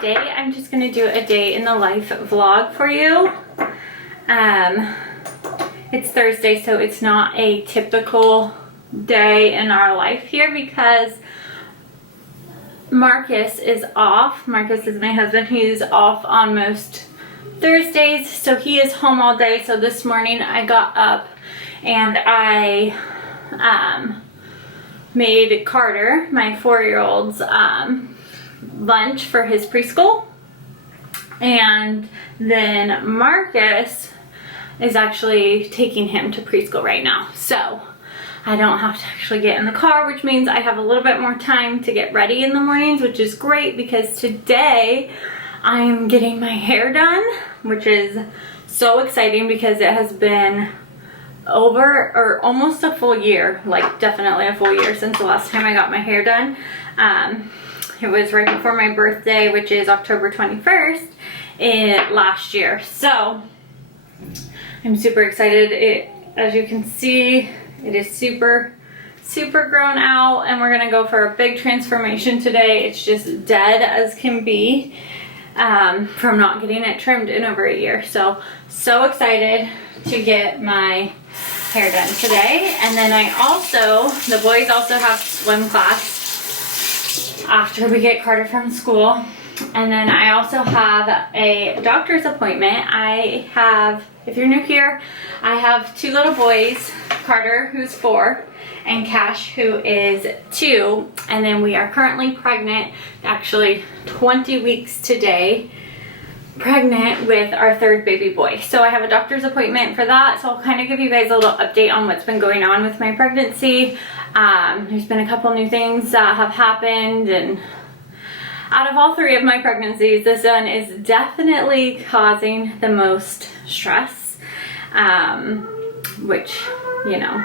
today I'm just going to do a day in the life vlog for you. It's Thursday, so it's not a typical day in our life here because Marcus is off. Marcus is my husband. He's off on most Thursdays, so he is home all day. So this morning I got up and I made Carter, my 4-year-old's, lunch for his preschool. And then Marcus is actually taking him to preschool right now. So I don't have to actually get in the car, which means I have a little bit more time to get ready in the mornings, which is great because today I'm getting my hair done, which is so exciting because it has been over or almost a full year, like definitely a full year since the last time I got my hair done. It was right before my birthday, which is October 21st last year. So I'm super excited. As you can see, it is super grown out, and we're gonna go for a big transformation today. It's just dead as can be from not getting it trimmed in over a year. So excited to get my hair done today. And then the boys also have swim class after we get Carter from school. And then I also have a doctor's appointment. If you're new here, I have 2 little boys, Carter, who's 4, and Kash, who is 2. And then we are currently pregnant, actually 20 weeks today, pregnant with our 3rd baby boy. So I have a doctor's appointment for that. So I'll kind of give you guys a little update on what's been going on with my pregnancy. There's been a couple new things that have happened, and out of all 3 of my pregnancies, this one is definitely causing the most stress, which, you know.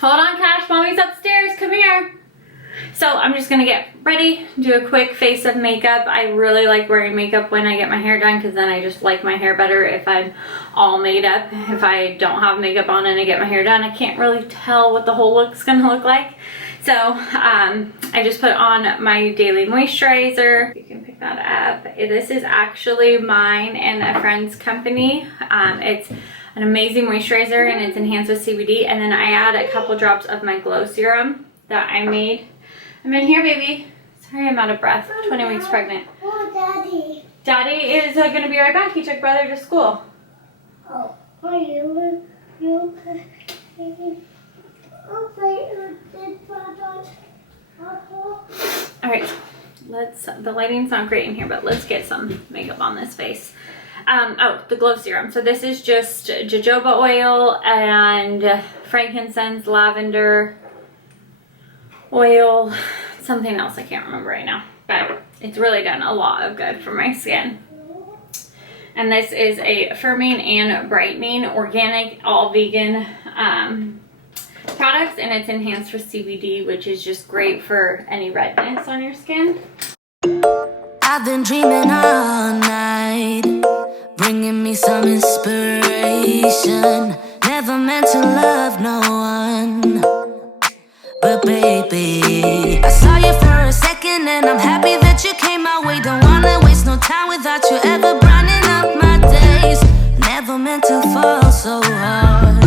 Hold on, Kash, mommy's upstairs, come here. So I'm just gonna get ready, do a quick face of makeup. I really like wearing makeup when I get my hair done because then I just like my hair better if I'm all made up. If I don't have makeup on and I get my hair done, I can't really tell what the whole look's gonna look like. So I just put on my daily moisturizer. You can pick that up. This is actually mine and a friend's company. It's an amazing moisturizer and it's enhanced with CBD. And then I add a couple drops of my glow serum that I made. I'm in here, baby. Sorry, I'm out of breath. 20 weeks pregnant. Oh, Daddy. Daddy is going to be right back. He took brother to school. Oh, are you okay? Alright, the lighting's not great in here, but let's get some makeup on this face. The glow serum. So this is just jojoba oil and frankincense, lavender oil, something else I can't remember right now, but it's really done a lot of good for my skin. And this is a firming and brightening organic all vegan products, and it's enhanced with CBD, which is just great for any redness on your skin. I've been dreaming all night, bringing me some inspiration. Never meant to love no one, but baby, I saw you for a second and I'm happy that you came my way. Don't wanna waste no time without you ever brightening up my days. Never meant to fall so hard.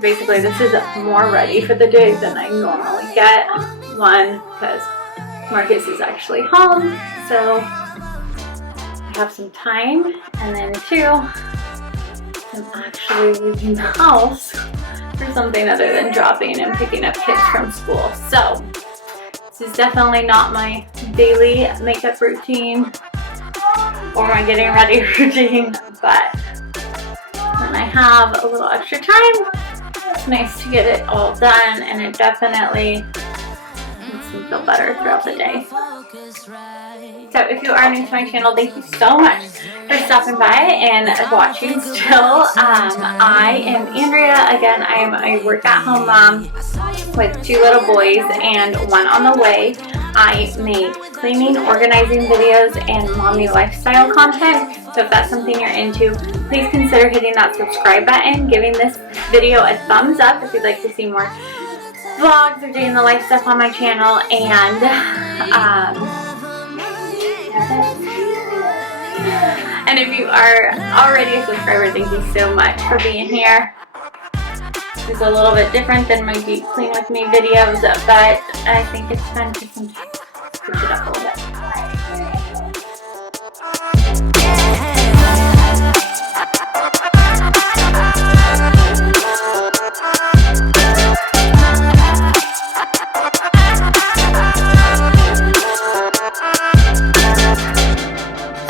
Basically, this is more ready for the day than I normally get. 1, because Marcus is actually home, so I have some time. And then 2, I'm actually leaving the house for something other than dropping and picking up kids from school. So this is definitely not my daily makeup routine or my getting ready routine, but when I have a little extra time, it's nice to get it all done, and it definitely makes me feel better throughout the day. So if you are new to my channel, thank you so much for stopping by and watching still. I am Andrea. Again, I am a work-at-home mom with 2 little boys and 1 on the way. I make cleaning, organizing videos, and mommy lifestyle content. So if that's something you're into, please consider hitting that subscribe button, giving this video a thumbs up if you'd like to see more vlogs or day in the life stuff on my channel. And if you are already a subscriber, thank you so much for being here. It's a little bit different than my deep clean with me videos, but I think it's fun to sometimes switch it up a little bit.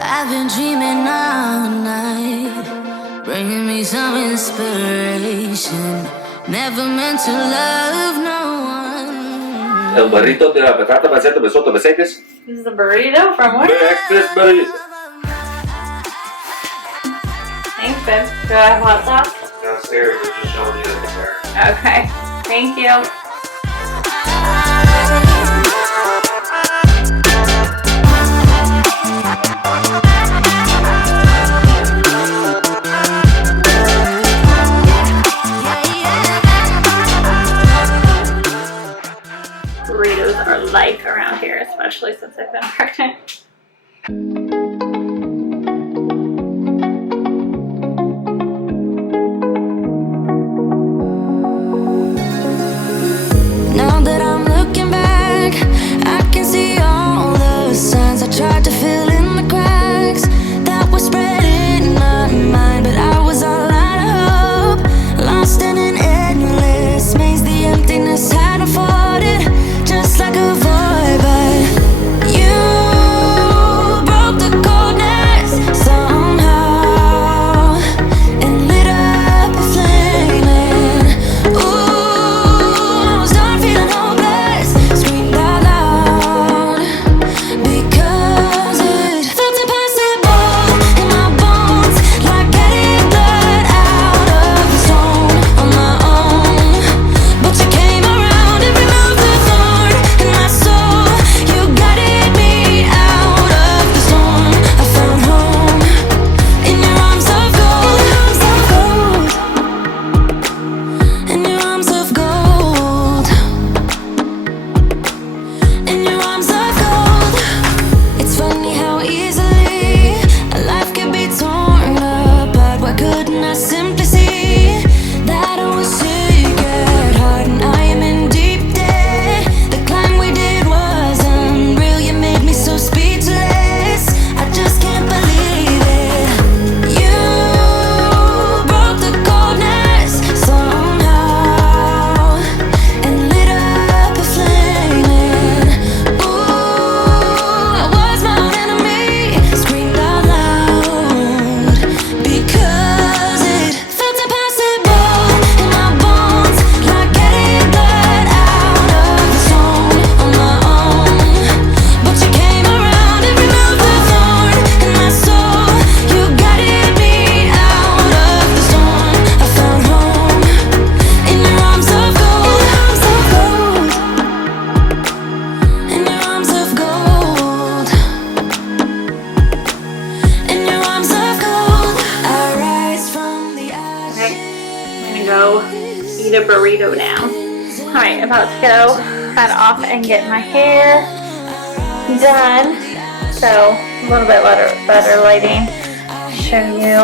I've been dreaming all night, bringing me some inspiration. Never meant to love no one. El burrito de la patata, panceta, besoto, besetes. This is a burrito from where? Breakfast burrito. Thanks, babe. Do I have hot sauce? Downstairs, we're just showing you the there. Okay. Thank you. Burritos are life around here, especially since I've been pregnant. Now that I'm looking back, I can see all the signs I tried to fill in the cracks that were spread in my mind, but I was all out of hope, lost in an endless maze. The emptiness had unfolded just like a void, but you broke the coldness somehow and lit up a flame. And ooh, I was done feeling hopeless, screamed out loud because it felt impossible in my bones, like getting blood out of the stone on my own. But you came around and removed the thorn in my soul. You guided me out of the storm. I found home in your arms of gold, in your arms of gold, in your arms of gold. It's funny how easily a life can be torn apart. Why couldn't I simply see that I was sick at heart and I am in deep debt? The climb we did was unreal. You made me so speechless. I just can't believe it. You broke the coldness somehow and lit up a flame. And ooh, I was my own enemy, screamed out loud because it felt impossible in my bones, like getting blood out of the stone on my own. But you came around and removed the thorn in my soul. You guided me out of the storm. I found home in your arms of gold, in your arms of gold, in your arms of gold. I rise from the ashes. Okay, I'm gonna go eat a burrito now. Alright, about to go head off and get my hair done. So, a little bit better lighting. Show you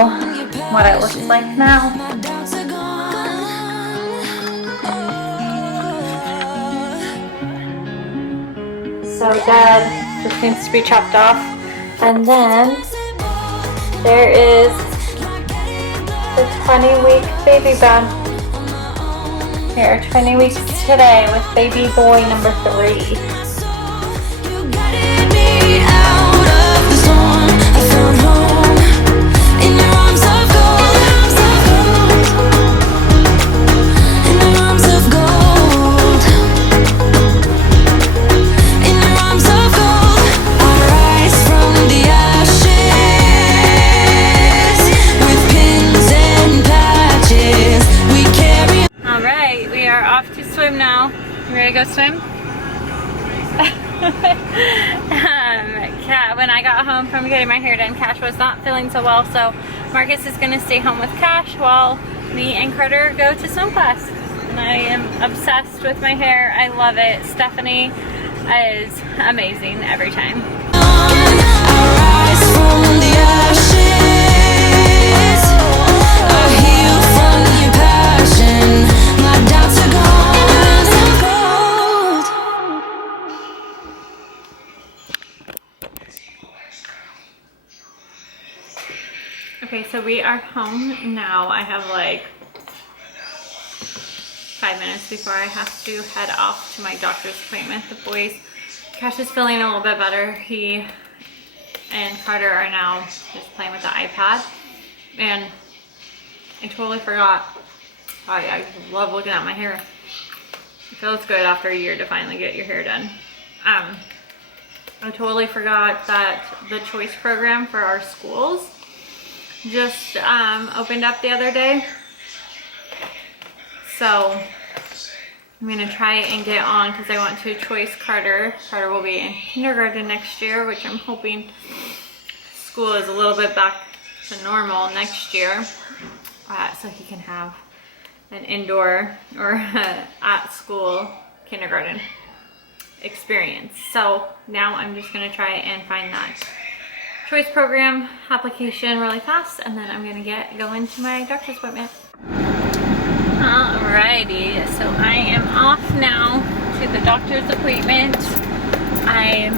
what it looks like now. My doubts are gone. So dead, just needs to be chopped off. And then there is the 20-week baby bump. Here, 20 weeks today with baby boy number 3. You guided me out of the storm. I found home in your arms of gold, in your arms of gold, in your arms of gold. I rise from the ashes with pins and patches. We carry. Alright, we are off to swim now. You ready to go swim? Cat when I got home from getting my hair done, Kash was not feeling so well, so Marcus is gonna stay home with Kash while me and Carter go to swim class. And I am obsessed with my hair. I love it. Stephanie is amazing every time. Okay, so we are home now. I have like 5 minutes before I have to head off to my doctor's appointment. The boys, Kash is feeling a little bit better. He and Carter are now just playing with the iPad. And I totally forgot. I love looking at my hair. It feels good after a year to finally get your hair done. I totally forgot that the choice program for our schools just opened up the other day. So I'm gonna try and get on because I want to choice Carter. Carter will be in kindergarten next year, which I'm hoping school is a little bit back to normal next year, so he can have an indoor or at school kindergarten experience. So now I'm just gonna try and find that choice program application really fast, and then I'm gonna get going to my doctor's appointment. Alrighty, so I am off now to the doctor's appointment. I'm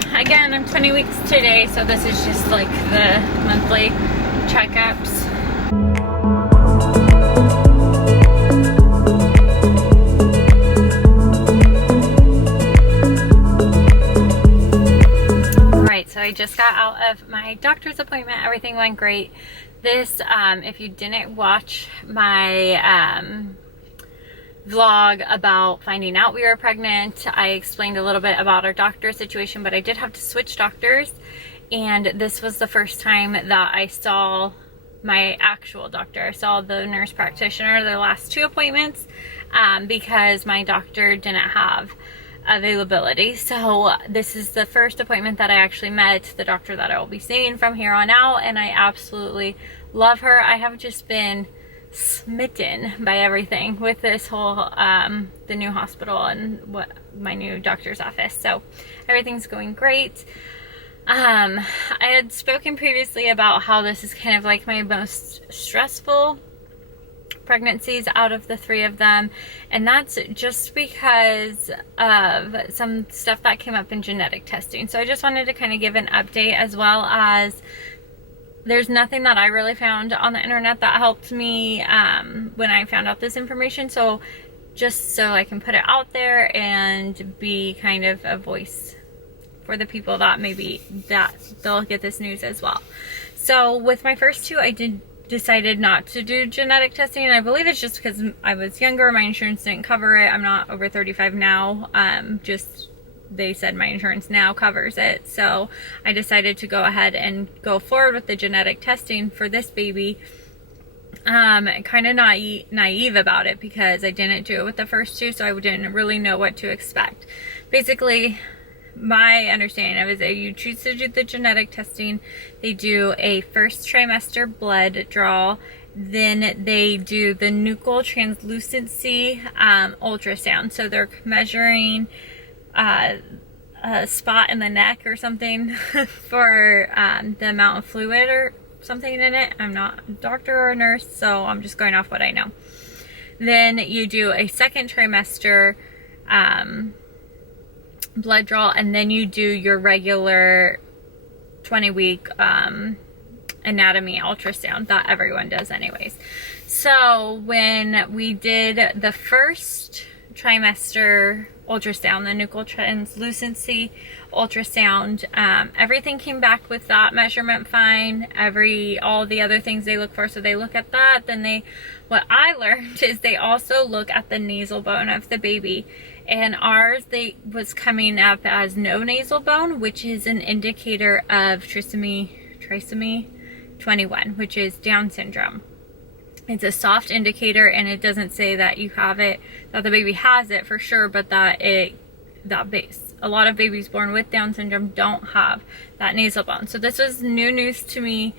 20 weeks today, so this is just like the monthly checkups. So I just got out of my doctor's appointment. Everything went great. This, if you didn't watch my vlog about finding out we were pregnant, I explained a little bit about our doctor situation, but I did have to switch doctors. And this was the first time that I saw my actual doctor. I saw the nurse practitioner the last 2 appointments because my doctor didn't have availability. So this is the first appointment that I actually met the doctor that I will be seeing from here on out, and I absolutely love her. I have just been smitten by everything with this whole the new hospital and what my new doctor's office. So everything's going great. I had spoken previously about how this is kind of like my most stressful pregnancies out of the 3 of them, and that's just because of some stuff that came up in genetic testing. So I just wanted to kind of give an update, as well as there's nothing that I really found on the internet that helped me when I found out this information. So just so I can put it out there and be kind of a voice for the people that maybe that they'll get this news as well. So with my first 2, I decided not to do genetic testing, and I believe it's just because I was younger, my insurance didn't cover it. I'm not over 35 now, just they said my insurance now covers it. So I decided to go ahead and go forward with the genetic testing for this baby. Kind of naive about it because I didn't do it with the first 2, so I didn't really know what to expect. Basically, my understanding of it is that you choose to do the genetic testing, they do a first trimester blood draw, then they do the nuchal translucency ultrasound. So they're measuring a spot in the neck or something for the amount of fluid or something in it. I'm not a doctor or a nurse, so I'm just going off what I know. Then you do a second trimester blood draw, and then you do your regular 20-week anatomy ultrasound that everyone does anyways. So when we did the first trimester ultrasound, the nuchal translucency ultrasound, everything came back with that measurement fine. All the other things they look for, so they look at that. Then what I learned is they also look at the nasal bone of the baby, and ours was coming up as no nasal bone, which is an indicator of trisomy 21, which is Down syndrome. It's a soft indicator, and it doesn't say that you have it, that the baby has it for sure, but that a lot of babies born with Down syndrome don't have that nasal bone. So this was new news to me,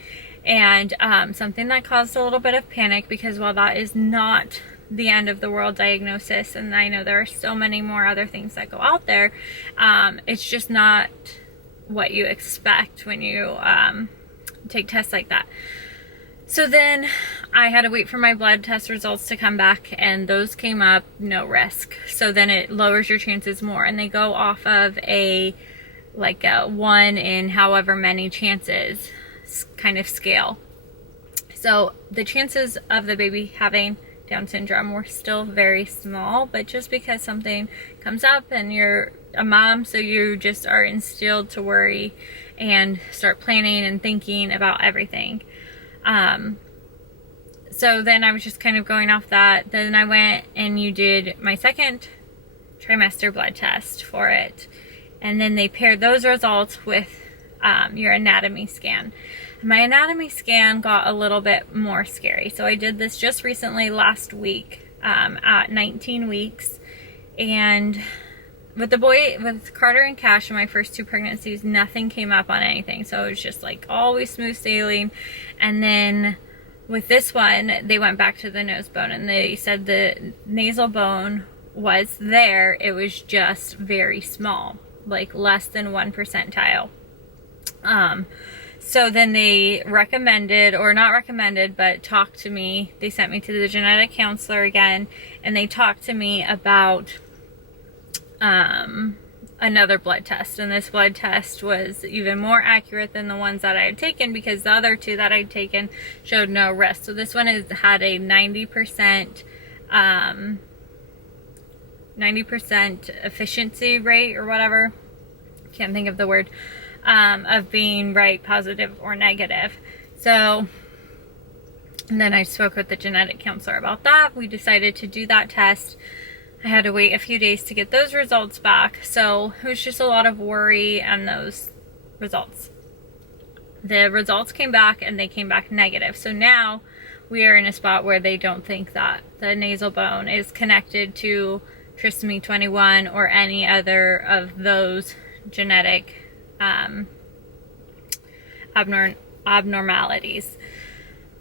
and something that caused a little bit of panic, because while that is not the end of the world diagnosis, and I know there are so many more other things that go out there, it's just not what you expect when you take tests like that. So then I had to wait for my blood test results to come back, and those came up no risk. So then it lowers your chances more, and they go off of a 1 in however many chances kind of scale. So the chances of the baby having Down syndrome were still very small, but just because something comes up and you're a mom, so you just are instilled to worry and start planning and thinking about everything. So then I was just kind of going off that. Then I went and you did my second trimester blood test for it, and then they paired those results with your anatomy scan. My anatomy scan got a little bit more scary. So I did this just recently last week at 19 weeks, and with Carter and Kash in my first 2 pregnancies, nothing came up on anything. So it was just like always smooth sailing. And then with this one, they went back to the nose bone, and they said the nasal bone was there. It was just very small, like less than 1 percentile. So then they recommended, or not recommended, but talked to me. They sent me to the genetic counselor again, and they talked to me about another blood test. And this blood test was even more accurate than the ones that I had taken, because the other 2 that I'd taken showed no risk. So this one had a 90% efficiency rate, or whatever. Can't think of the word. Of being right, positive, or negative. So, and then I spoke with the genetic counselor about that. We decided to do that test. I had to wait a few days to get those results back. So it was just a lot of worry on those results. The results came back, and they came back negative. So now we are in a spot where they don't think that the nasal bone is connected to trisomy 21 or any other of those genetic abnormalities.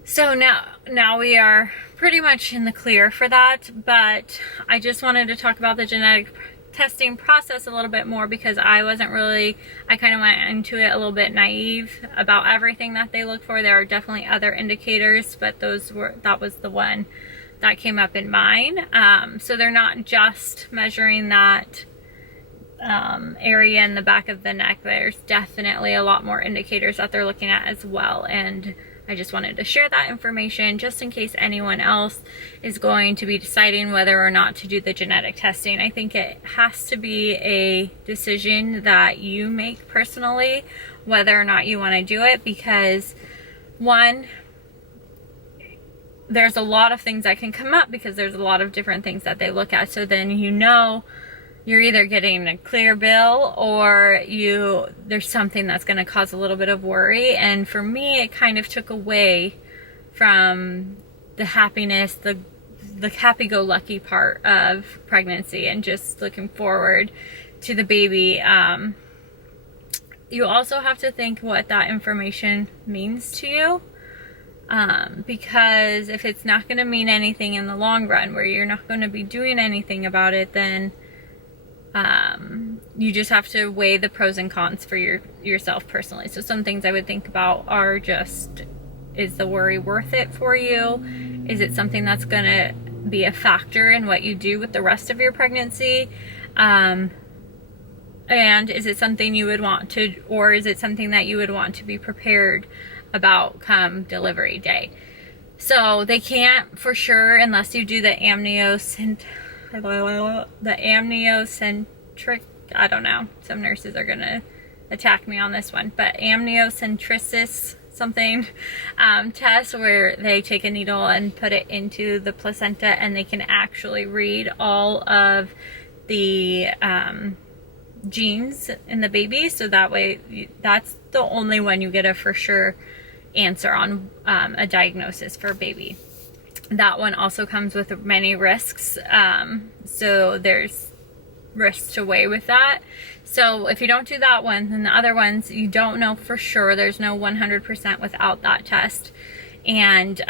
So now we are pretty much in the clear for that, but I just wanted to talk about the genetic testing process a little bit more, because I kind of went into it a little bit naive about everything that they look for. There are definitely other indicators, but that was the one that came up in mine. So they're not just measuring that area in the back of the neck. There's definitely a lot more indicators that they're looking at as well, and I just wanted to share that information just in case anyone else is going to be deciding whether or not to do the genetic testing. I think it has to be a decision that you make personally, whether or not you want to do it, because one, there's a lot of things that can come up, because there's a lot of different things that they look at. So then you're either getting a clear bill, or there's something that's going to cause a little bit of worry. And for me, it kind of took away from the happiness, the happy-go-lucky part of pregnancy, and just looking forward to the baby. You also have to think what that information means to you. Because if it's not going to mean anything in the long run, where you're not going to be doing anything about it, then you just have to weigh the pros and cons for yourself personally. So some things I would think about are just, is the worry worth it for you? Is it something that's going to be a factor in what you do with the rest of your pregnancy? And is it something you would want to, or is it something that you would want to be prepared about come delivery day? So they can't for sure, unless you do the amniocentric, I don't know, some nurses are gonna attack me on this one, but amniocentesis something test, where they take a needle and put it into the placenta, and they can actually read all of the genes in the baby. So that way, that's the only one you get a for sure answer on a diagnosis for a baby. That one also comes with many risks, so there's risks to weigh with that. So if you don't do that one, then the other ones, you don't know for sure. There's no 100% without that test. And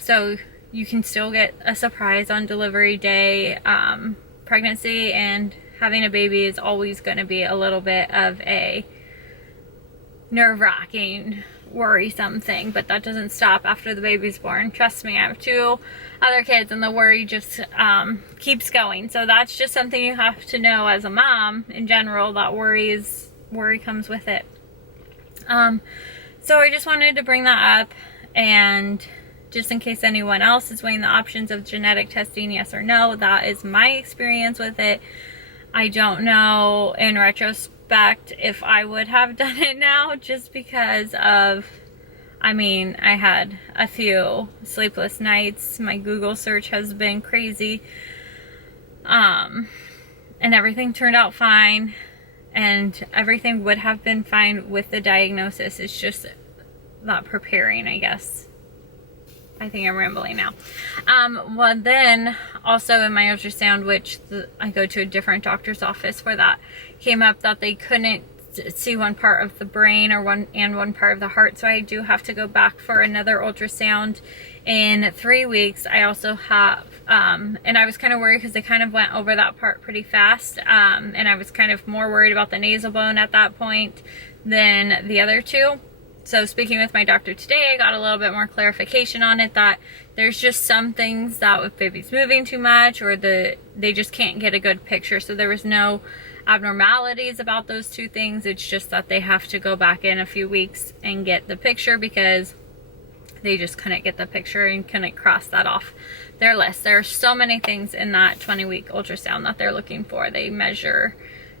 so you can still get a surprise on delivery day. Pregnancy and having a baby is always going to be a little bit of a nerve-wracking, worrisome thing, but that doesn't stop after the baby's born. Trust me, I have 2 other kids and the worry just keeps going. So that's just something you have to know as a mom in general, that worry comes with it. So I just wanted to bring that up, and just in case anyone else is weighing the options of genetic testing, yes or no, that is my experience with it. I don't know in retrospect if I would have done it now, just because of, I mean, I had a few sleepless nights. My Google search has been crazy. And everything turned out fine, and everything would have been fine with the diagnosis. It's just not preparing, I guess. I think I'm rambling now. Well, then also in my ultrasound, which I go to a different doctor's office for that, came up that they couldn't see one part of the brain or one part of the heart. So I do have to go back for another ultrasound in 3 weeks. I also have, and I was kind of worried because they kind of went over that part pretty fast. And I was kind of more worried about the nasal bone at that point than the other 2. So speaking with my doctor today, I got a little bit more clarification on it, that there's just some things that if baby's moving too much or they just can't get a good picture. So there was no abnormalities about those 2 things. It's just that they have to go back in a few weeks and get the picture because they just couldn't get the picture and couldn't cross that off their list. There are so many things in that 20-week ultrasound that they're looking for. They measure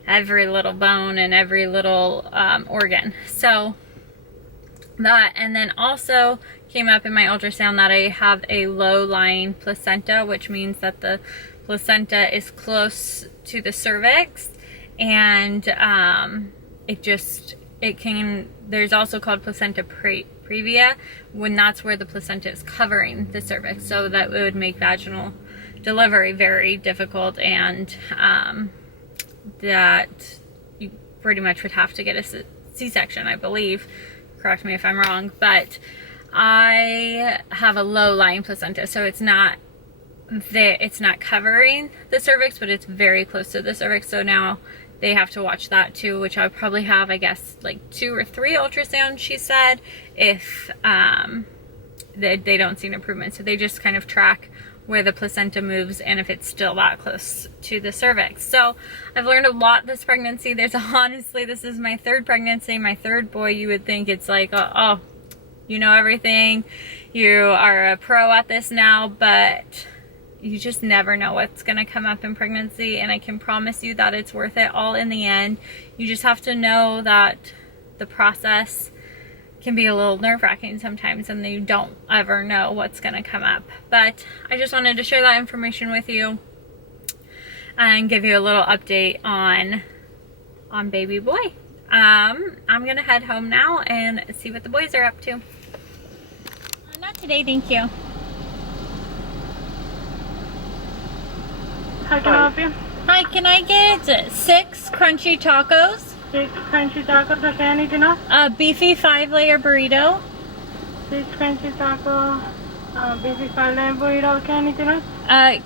every little bone and every little organ. So that, and then also came up in my ultrasound that I have a low-lying placenta, which means that the placenta is close to the cervix, and there's also called placenta previa, when that's where the placenta is covering the cervix, so that would make vaginal delivery very difficult, and that you pretty much would have to get a C-section, I believe. Correct me if I'm wrong, but I have a low-lying placenta, so it's not covering the cervix, but it's very close to the cervix. So now they have to watch that too, which I'll probably have, I guess, like 2 or 3 ultrasounds, she said, if they don't see an improvement. So they just kind of track where the placenta moves and if it's still that close to the cervix. So I've learned a lot this pregnancy. Honestly, this is my 3rd pregnancy, my 3rd boy. You would think it's like, oh, you know everything, you are a pro at this now, but you just never know what's gonna come up in pregnancy, and I can promise you that it's worth it all in the end. You just have to know that the process can be a little nerve-wracking sometimes, and you don't ever know what's going to come up. But I just wanted to share that information with you and give you a little update on baby boy. I'm going to head home now and see what the boys are up to. Not today, thank you. How can I help you? Hi, can I get 6 crunchy tacos? 6 crunchy tacos, okay, anything else? A beefy 5-layer burrito. 6 crunchy tacos, beefy 5-layer burrito, okay, anything else?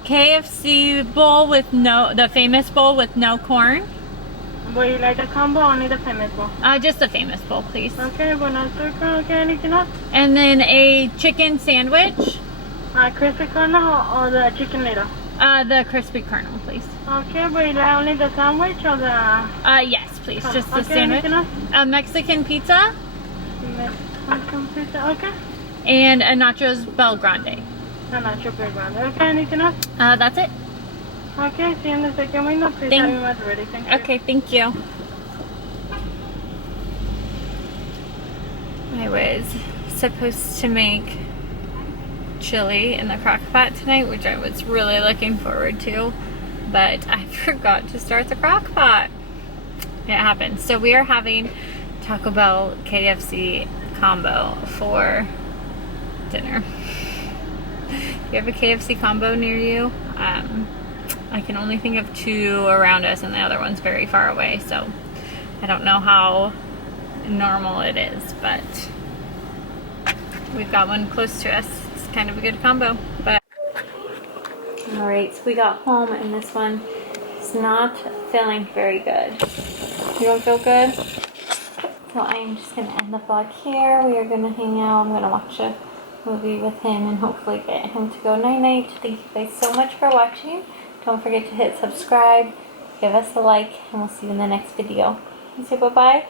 KFC bowl with the famous bowl with no corn. Would you like the combo or only the famous bowl? Just the famous bowl, please. Okay, buenas tardes, okay, anything else? And then a chicken sandwich. Crispy corner or the chicken little? The crispy kernel, please. Okay, would you like only the sandwich or the... Yes, please, just the okay, sandwich. Anything else? A Mexican pizza. Mexican pizza, okay. And a nachos Bel Grande. A nacho Bel Grande, okay, anything else? That's it. Okay, see you in the second window, please have your mouth ready, thank you. Okay, thank you. I was supposed to make chili in the crock pot tonight, which I was really looking forward to, but I forgot to start the crock pot. It happened. So we are having Taco Bell KFC combo for dinner. You have a KFC combo near you? I can only think of 2 around us, and the other one's very far away, so I don't know how normal it is, but we've got one close to us. It's kind of a good combo. But alright, so we got home and this one is not feeling very good. You don't feel good? So I'm just gonna end the vlog here. We are gonna hang out. I'm gonna watch a movie with him and hopefully get him to go night-night. Thank you guys so much for watching. Don't forget to hit subscribe, give us a like, and we'll see you in the next video. Say bye-bye.